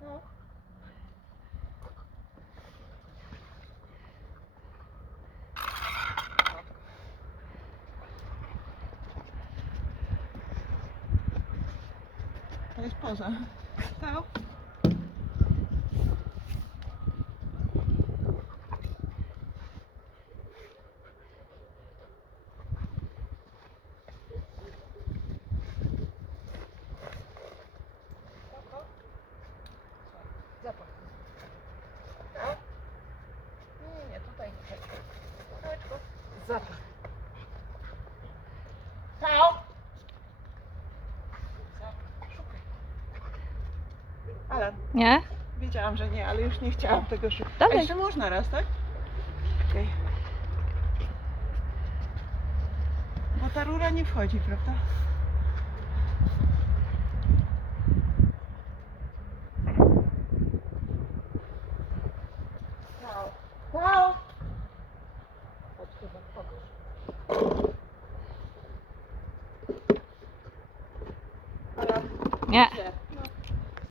Tá, Não. Queres pausar? Tchau. Tá. Zapach. Tao! Alan. Nie? Wiedziałam, że nie, ale już nie chciałam tego szukać. Dalej. A jeszcze można raz, tak? Okej. Bo ta rura nie wchodzi, prawda? Wow. Yeah.